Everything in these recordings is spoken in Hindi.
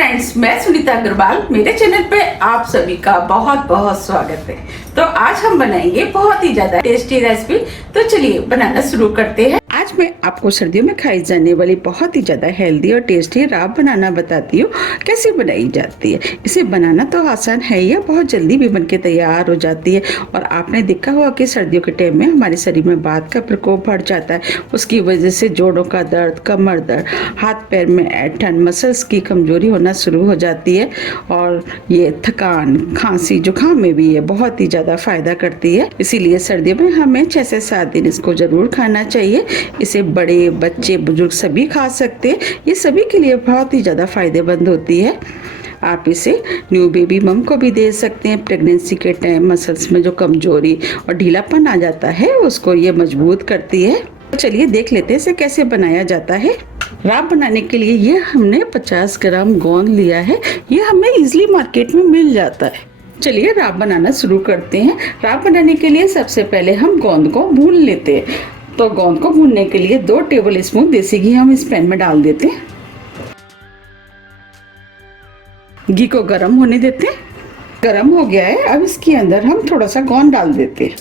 फ्रेंड्स, मैं सुनीता अग्रवाल। मेरे चैनल पे आप सभी का बहुत बहुत स्वागत है। तो आज हम बनाएंगे बहुत ही ज्यादा टेस्टी रेसिपी। तो चलिए बनाना शुरू करते हैं। आज मैं आपको सर्दियों में खाई जाने वाली बहुत ही ज्यादा हेल्दी और टेस्टी राब बनाना बताती हूँ। कैसे बनाई जाती है। इसे बनाना तो आसान है ही, बहुत जल्दी भी बनके तैयार हो जाती है। और आपने देखा होगा कि सर्दियों के टाइम में हमारे शरीर में बात का प्रकोप बढ़ जाता है। उसकी वजह से जोड़ों का दर्द, कमर दर्द, हाथ पैर में ऐंठन, मसल्स की कमजोरी होना शुरू हो जाती है। और ये थकान, खांसी, जुकाम में भी ये बहुत ही ज्यादा फायदा करती है। इसीलिए सर्दियों में हमें 6 से 7 दिन इसको जरूर खाना चाहिए। इसे बड़े, बच्चे, बुजुर्ग सभी खा सकते हैं। ये सभी के लिए बहुत ही ज्यादा फायदेमंद होती है। आप इसे न्यू बेबी मम को भी दे सकते हैं। प्रेगनेंसी के टाइम मसल्स में जो कमजोरी और ढीलापन आ जाता है उसको ये मजबूत करती है। तो चलिए देख लेते हैं इसे कैसे बनाया जाता है। राब बनाने के लिए ये हमने 50 ग्राम गोंद लिया है। ये हमें इजीली मार्केट में मिल जाता है। चलिए राब बनाना शुरू करते हैं। राब बनाने के लिए सबसे पहले हम गोंद को भून लेते हैं। तो गोंद को भूनने के लिए 2 टेबल स्पून देसी घी हम इस पैन में डाल देते हैं। घी को गर्म होने देते हैं। गर्म हो गया है, अब इसके अंदर हम थोड़ा सा गोंद डाल देते हैं।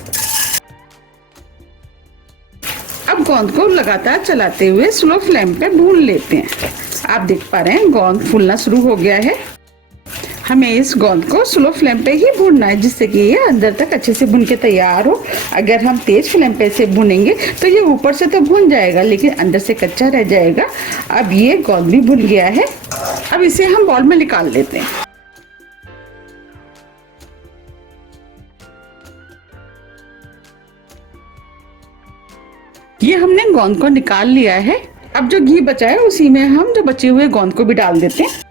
अब गोंद को लगातार चलाते हुए स्लो फ्लेम पे भून लेते हैं। आप देख पा रहे हैं गोंद फूलना शुरू हो गया है। हमें इस गोंद को स्लो फ्लेम पे ही भूनना है, जिससे कि ये अंदर तक अच्छे से भुन के तैयार हो। अगर हम तेज फ्लेम पे से भुनेंगे तो ये ऊपर से तो भुन जाएगा लेकिन अंदर से कच्चा रह जाएगा। अब ये गोंद भी भुन गया है। अब इसे हम बाउल में निकाल लेते हैं। ये हमने गोंद को निकाल लिया है। अब जो घी बचा है उसी में हम जो बचे हुए गोंद को भी डाल देते हैं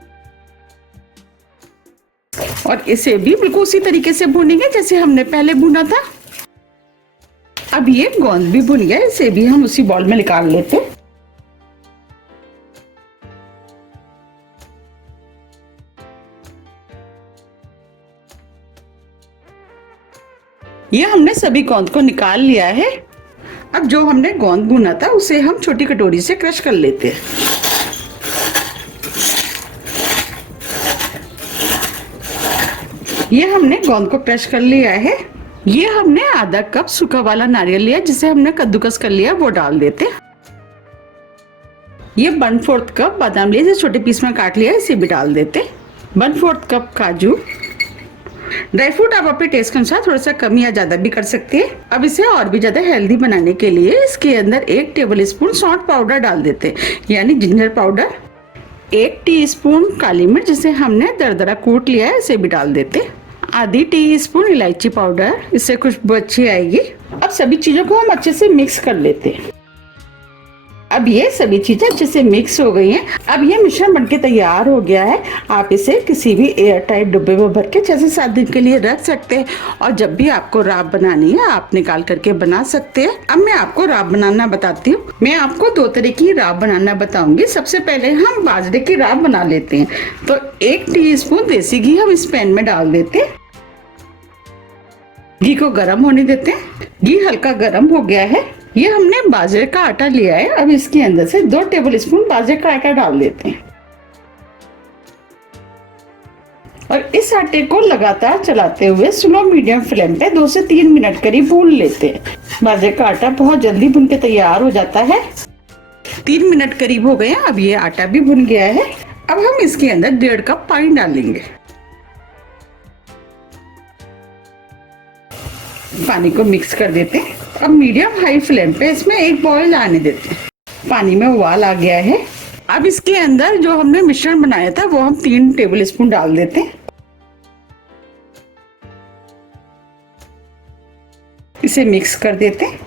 और इसे भी बिल्कुल उसी तरीके से भूनेंगे जैसे हमने पहले भुना था। अब ये गोंद भी भुन गया, इसे भी हम उसी बाउल में निकाल लेते हैं। ये हमने सभी गोंद को निकाल लिया है। अब जो हमने गोंद भुना था उसे हम छोटी कटोरी से क्रश कर लेते हैं। ये हमने गोंद को क्रश कर लिया है। ये हमने आधा कप सूखा वाला नारियल लिया जिसे हमने कद्दूकस कर लिया, वो डाल देते हैं। ये 1/4 कप बादाम लिए, इसे छोटे पीस में काट लिया, इसे भी डाल देते हैं। 1/4 कप काजू। ड्राई फ्रूट आप अपने टेस्ट के अनुसार थोड़ा सा कम या ज्यादा भी कर सकते हैं। अब इसे और भी ज्यादा हेल्दी बनाने के लिए इसके अंदर 1 टेबल स्पून सौंठ पाउडर डाल देते हैं, यानी जिंजर पाउडर। 1 टीस्पून काली मिर्च जिसे हमने दरदरा कूट लिया है, इसे भी डाल देते हैं। आधी टीस्पून इलायची पाउडर, इससे खुशबू अच्छी आएगी। अब सभी चीजों को हम अच्छे से मिक्स कर लेते हैं। अब ये सभी चीजें अच्छे से मिक्स हो गई हैं। अब ये मिश्रण बनके तैयार हो गया है। आप इसे किसी भी एयर टाइट डिब्बे में भर के 6 से 7 दिन के लिए रख सकते हैं। और जब भी आपको राब बनानी है आप निकाल करके बना सकते हैं। अब मैं आपको राब बनाना बताती हूँ। मैं आपको 2 तरह की राब बनाना बताऊंगी। सबसे पहले हम बाजरे की राब बना लेते हैं। तो 1 टीस्पून देसी घी हम इस पैन में डाल देते हैं। घी को गर्म होने देते हैं। घी हल्का गर्म हो गया है। ये हमने बाजरे का आटा लिया है। अब इसके अंदर से 2 टेबल स्पून बाजरे का आटा डाल देते हैं और इस आटे को लगातार चलाते हुए स्लो मीडियम फ्लेम पे 2 से 3 मिनट करीब भून लेते हैं। बाजरे का आटा बहुत जल्दी भुन के तैयार हो जाता है। 3 मिनट करीब हो गए हैं। अब ये आटा भी भुन गया है। अब हम इसके अंदर 1.5 कप पानी डालेंगे। पानी को मिक्स कर देते हैं। अब मीडियम हाई फ्लेम पे इसमें एक बॉईल आने देते हैं। पानी में उबाल आ गया है। अब इसके अंदर जो हमने मिश्रण बनाया था वो हम 3 टेबल स्पून डाल देते हैं। इसे मिक्स कर देते हैं।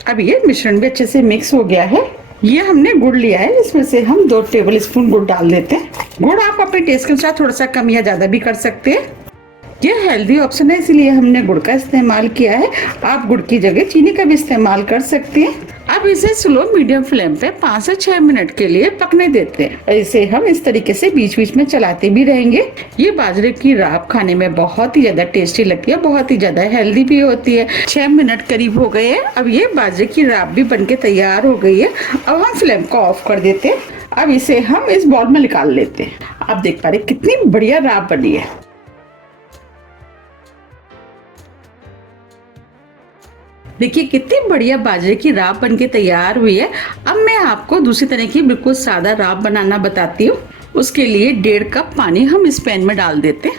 अब ये मिश्रण भी अच्छे से मिक्स हो गया है। ये हमने गुड़ लिया है, इसमें से हम 2 टेबल स्पून गुड़ डाल देते हैं। गुड़ आप अपने टेस्ट के अनुसार थोड़ा सा कम या ज्यादा भी कर सकते हैं। ये हेल्दी ऑप्शन है इसलिए हमने गुड़ का इस्तेमाल किया है। आप गुड़ की जगह चीनी का भी इस्तेमाल कर सकते हैं। अब इसे स्लो मीडियम फ्लेम पे 5 से 6 मिनट के लिए पकने देते हैं। इसे हम इस तरीके से बीच बीच में चलाते भी रहेंगे। ये बाजरे की राब खाने में बहुत ही ज्यादा टेस्टी लगती है, बहुत ही ज्यादा हेल्दी भी होती है। 6 मिनट करीब हो गए हैं। अब ये बाजरे की राब भी बनके तैयार हो गई है। अब हम फ्लेम को ऑफ कर देते हैं। अब इसे हम इस बॉल में निकाल लेते हैं। आप देख पा रहे कितनी बढ़िया राब बनी है। देखिए कितनी बढ़िया बाजरे की राब बनके तैयार हुई है। अब मैं आपको दूसरी तरह की बिल्कुल सादा राब बनाना बताती हूँ। उसके लिए 1.5 कप पानी हम इस पैन में डाल देते हैं।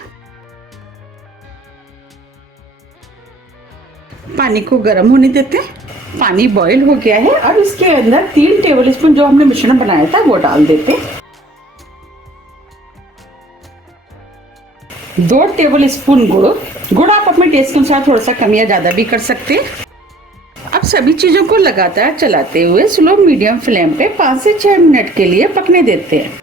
पानी को गर्म होने देते हैं। पानी बॉईल हो गया है। अब इसके अंदर 3 टेबल स्पून जो हमने मिश्रण बनाया था वो डाल देते हैं। 2 टेबल स्पून गुड़ आप अपने टेस्ट के अनुसार थोड़ा सा कम या ज्यादा भी कर सकते हैं। अब सभी चीजों को लगातार चलाते हुए स्लो मीडियम फ्लेम पे 5 से 6 मिनट के लिए पकने देते हैं।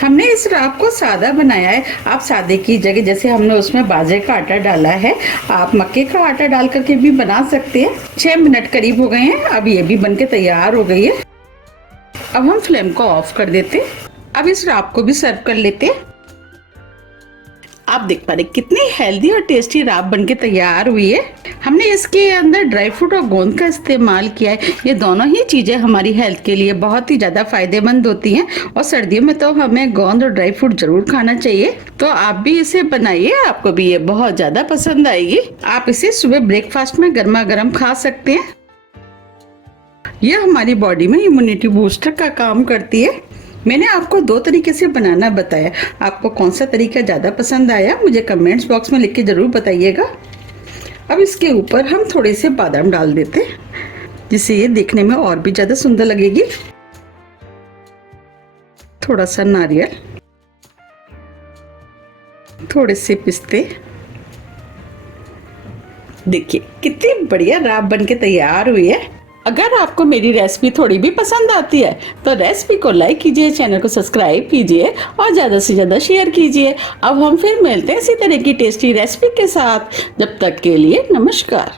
हमने इस राब को सादा बनाया है। आप सादे की जगह जैसे हमने उसमें बाजरे का आटा डाला है, आप मक्के का आटा डाल करके भी बना सकते हैं। 6 मिनट करीब हो गए हैं। अब ये भी बनके तैयार हो गई है। अब हम फ्लेम को ऑफ कर देते हैं। अब इस राब को भी सर्व कर लेते हैं। आप देख पा रहे कितनी हेल्दी और टेस्टी राब बनके तैयार हुई है। हमने इसके अंदर ड्राई फ्रूट और गोंद का इस्तेमाल किया है। ये दोनों ही चीजें हमारी हेल्थ के लिए बहुत ही ज्यादा फायदेमंद होती हैं और सर्दियों में तो हमें गोंद और ड्राई फ्रूट जरूर खाना चाहिए। तो आप भी इसे बनाइए, आपको भी ये बहुत ज्यादा पसंद आएगी। आप इसे सुबह ब्रेकफास्ट में गर्मा गर्म खा सकते हैं। यह हमारी बॉडी में इम्यूनिटी बूस्टर का काम करती है। मैंने आपको 2 तरीके से बनाना बताया। आपको कौन सा तरीका ज़्यादा पसंद आया मुझे कमेंट्स बॉक्स में लिख के ज़रूर बताइएगा। अब इसके ऊपर हम थोड़े से बादाम डाल देते हैं, जिससे ये देखने में और भी ज़्यादा सुंदर लगेगी। थोड़ा सा नारियल, थोड़े से पिस्ते। देखिए कितनी बढ़िया राब बनके तैयार हुई है। अगर आपको मेरी रेसिपी थोड़ी भी पसंद आती है तो रेसिपी को लाइक कीजिए, चैनल को सब्सक्राइब कीजिए और ज़्यादा से ज़्यादा शेयर कीजिए। अब हम फिर मिलते हैं इसी तरह की टेस्टी रेसिपी के साथ। जब तक के लिए नमस्कार।